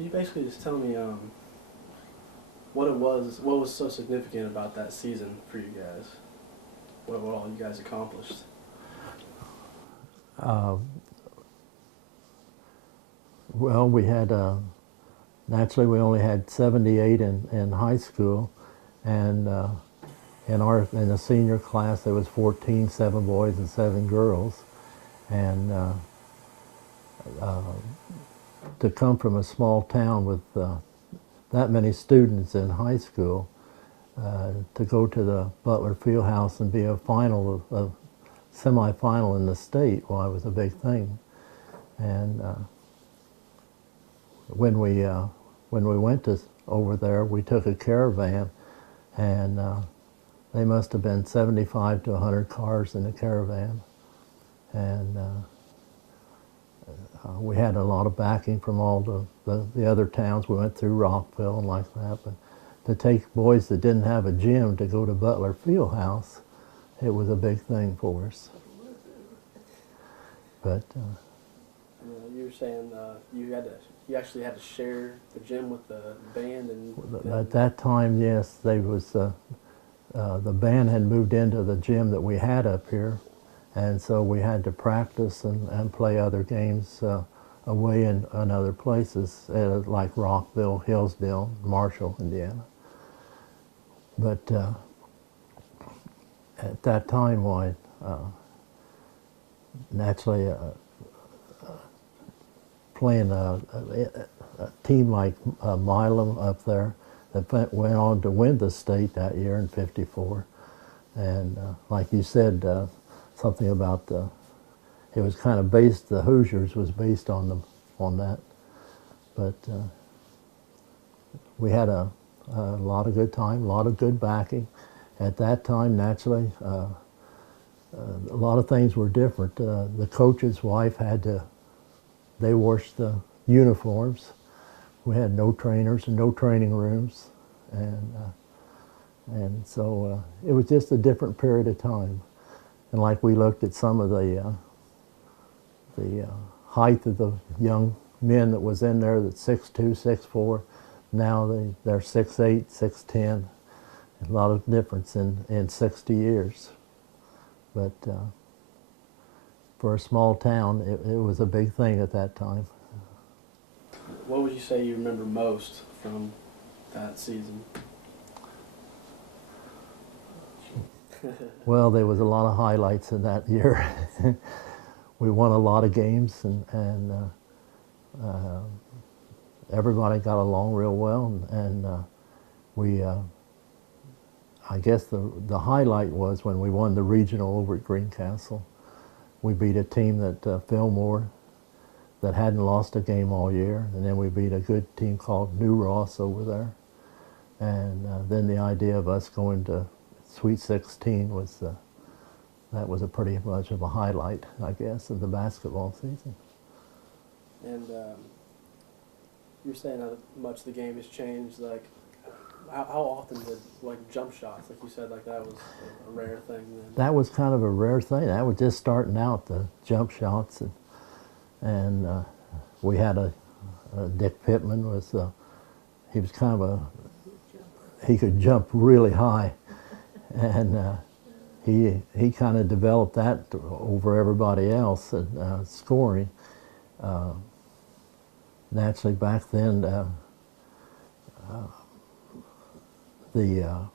Can you basically just tell me what was so significant about that season for you guys? What all you guys accomplished? Well, we had, naturally we only had 78 in high school, and in the senior class there was 14, 7 boys and 7 girls, and to come from a small town with that many students in high school, to go to the Butler Fieldhouse and be a semi-final in the state, well, it was a big thing. And when we went over there, we took a caravan, and they must have been 75 to 100 cars in the caravan, and we had a lot of backing from all the other towns. We went through Rockville and like that, but to take boys that didn't have a gym to go to Butler Fieldhouse, it was a big thing for us. But you were saying you actually had to share the gym with the band, and at that time, yes, the band had moved into the gym that we had up here, and so we had to practice and play other games away in other places, like Rockville, Hillsdale, Marshall, Indiana. But at that time, naturally, playing a team like Milam up there that went on to win the state that year in '54, and like you said, something about it was kind of based. The Hoosiers was based on that, but we had a lot of good time, a lot of good backing. At that time, naturally, a lot of things were different. The coach's wife they washed the uniforms. We had no trainers and no training rooms, and so it was just a different period of time. And like we looked at some of the height of the young men that was in there, that's 6'2", 6'4". Now they're 6'8", 6'10". A lot of difference in 60 years. But for a small town, it was a big thing at that time. What would you say you remember most from that season? Well, there was a lot of highlights in that year. We won a lot of games, and everybody got along real well, and I guess the highlight was when we won the regional over at Greencastle. We beat a team that Fillmore that hadn't lost a game all year, and then we beat a good team called New Ross over there. And then the idea of us going to Sweet 16 was a pretty much of a highlight, I guess, of the basketball season. And you're saying how much the game has changed. Like, how often did jump shots, like you said, like that was a rare thing then? That was kind of a rare thing. That was just starting out, the jump shots, and we had a Dick Pittman he was kind of he could jump really high, and he kind of developed that over everybody else, and scoring. Naturally, back then, the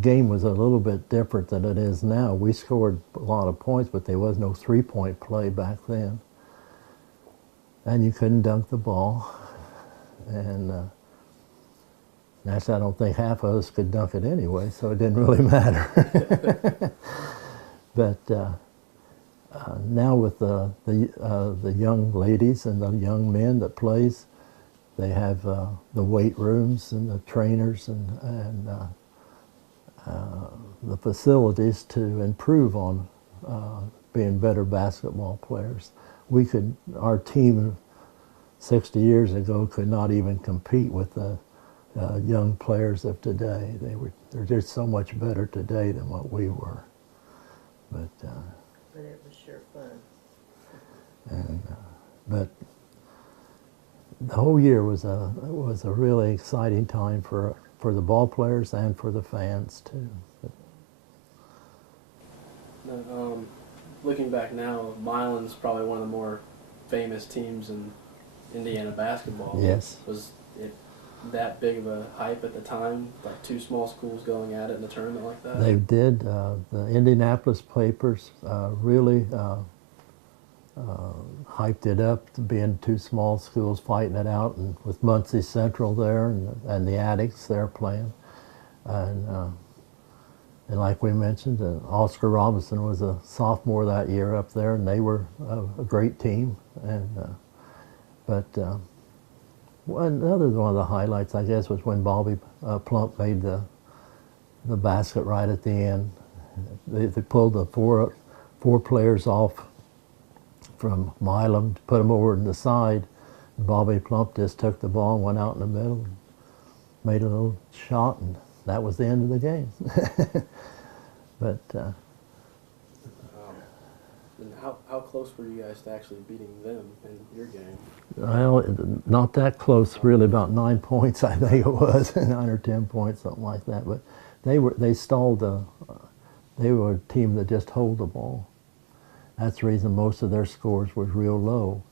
game was a little bit different than it is now. We scored a lot of points, but there was no three-point play back then, and you couldn't dunk the ball. And naturally, I don't think half of us could dunk it anyway, so it didn't really matter. But now with the young ladies and the young men that plays, they have the weight rooms and the trainers and the facilities to improve on being better basketball players. Our team 60 years ago could not even compete with the young players of today. They're just so much better today than what we were. But it was sure fun. but the whole year was a really exciting time for the ball players and for the fans too. Now, looking back now, Milan's probably one of the more famous teams in Indiana basketball. Yes. Was it that big of a hype at the time? Like two small schools going at it in a tournament like that? They did. The Indianapolis papers really hyped it up to being two small schools fighting it out, and with Muncie Central there and the Addicts there playing. And like we mentioned, Oscar Robinson was a sophomore that year up there, and they were a great team. Another one of the highlights, I guess, was when Bobby Plump made the basket right at the end. They pulled the four players off from Milam to put them over to the side. Bobby Plump just took the ball and went out in the middle, and made a little shot, and that was the end of the game. But and how close were you guys to actually beating them in your game? well, not that close, really. About 9 points, I think it was, 9 or 10 points, something like that. But they stalled. They were a team that just hold the ball. That's the reason most of their scores was real low,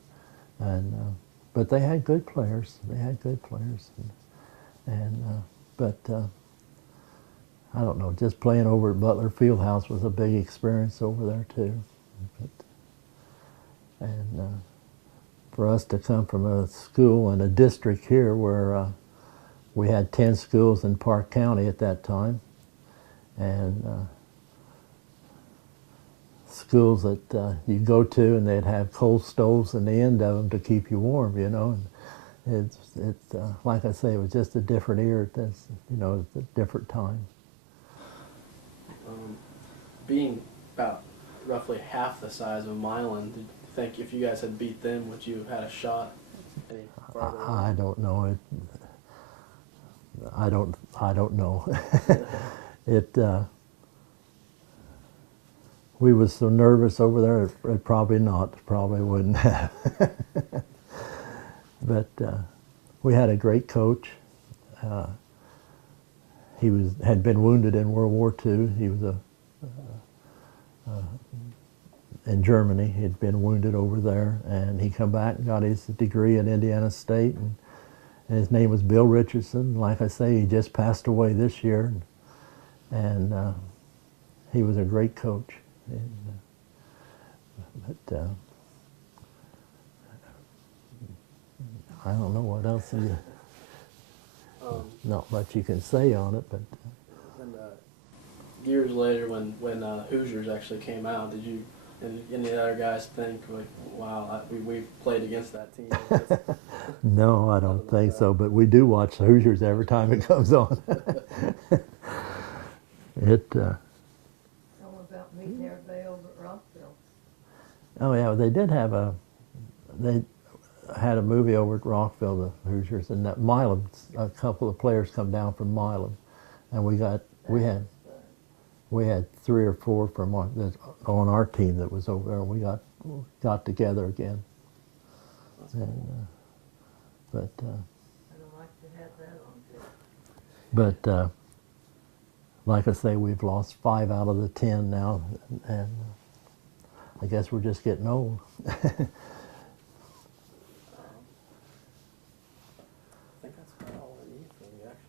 but they had good players. They had good players, but I don't know. Just playing over at Butler Fieldhouse was a big experience over there too. For us to come from a school and a district here where we had 10 schools in Park County at that time, and schools that you go to and they'd have coal stoves in the end of them to keep you warm, you know. And it's like I say, it was just a different era at this, you know, a different time. Being about roughly half the size of Milan, did you think if you guys had beat them, would you have had a shot any farther? I don't know. I don't know. We was so nervous over there, it probably wouldn't have. But we had a great coach. He had been wounded in World War II. He was in Germany. He'd been wounded over there, and he come back and got his degree at Indiana State. And his name was Bill Richardson. Like I say, he just passed away this year, and he was a great coach. But I don't know what else. Not much you can say on it, but. And years later, when Hoosiers actually came out, did you and any other guys think like, wow, we played against that team? No, I don't think so. But we do watch Hoosiers every time it comes on. Tell them about meeting everybody over at Rockville. Oh yeah, they had a movie over at Rockville, the Hoosiers, and that Milam, a couple of players come down from Milam, and we had 3 or 4 from on our team that was over there, and we got together again. And, I'd like to have that on too. but like I say, we've lost 5 out of the 10 now, and I guess we're just getting old.